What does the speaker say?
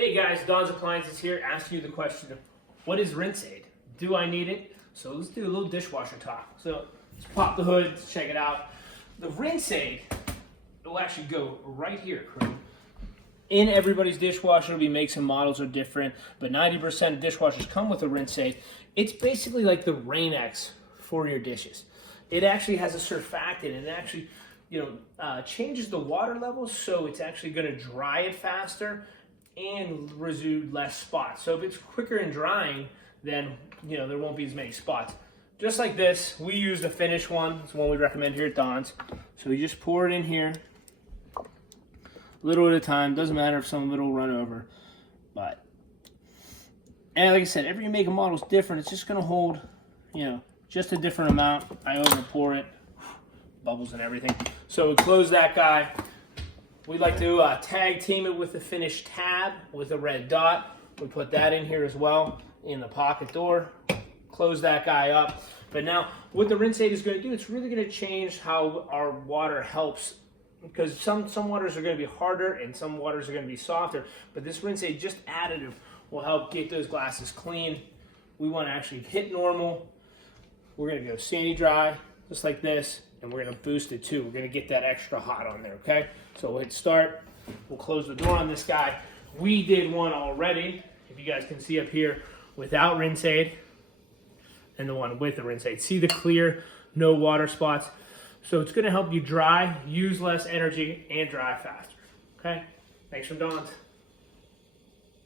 Hey guys, Don's Appliances here, asking you the question, what is rinse aid? Do I need it? So let's do a little dishwasher talk. So let's pop the hood, let's check it out. The rinse aid will actually go right here, crew. In everybody's dishwasher, we make some models are different, but 90% of dishwashers come with a rinse aid. It's basically like the Rain-X for your dishes. It actually has a surfactant and it actually changes the water level, so it's actually going to dry it faster and residue less spots. So if it's quicker in drying, then there won't be as many spots. Just like this, we use the finished one. It's the one we recommend here at Don's. So you just pour it in here, a little at a time. Doesn't matter if some of it will run over, and like I said, every make and model is different. It's just going to hold, just a different amount. I over pour it, bubbles and everything. So we close that guy. We like to tag team it with the finished tab with a red dot. We put that in here as well in the pocket door. Close that guy up. But now what the rinse aid is going to do, it's really going to change how our water helps, because some waters are going to be harder and some waters are going to be softer. But this rinse aid, just additive, will help get those glasses clean. We want to actually hit normal. We're going to go sandy dry, just like this. And we're going to boost it too. We're going to get that extra hot on there, okay? So we'll hit start. We'll close the door on this guy. We did one already, if you guys can see up here, without rinse aid, and the one with the rinse aid. See the clear, no water spots. So it's going to help you dry, use less energy, and dry faster, okay? Thanks from Don's.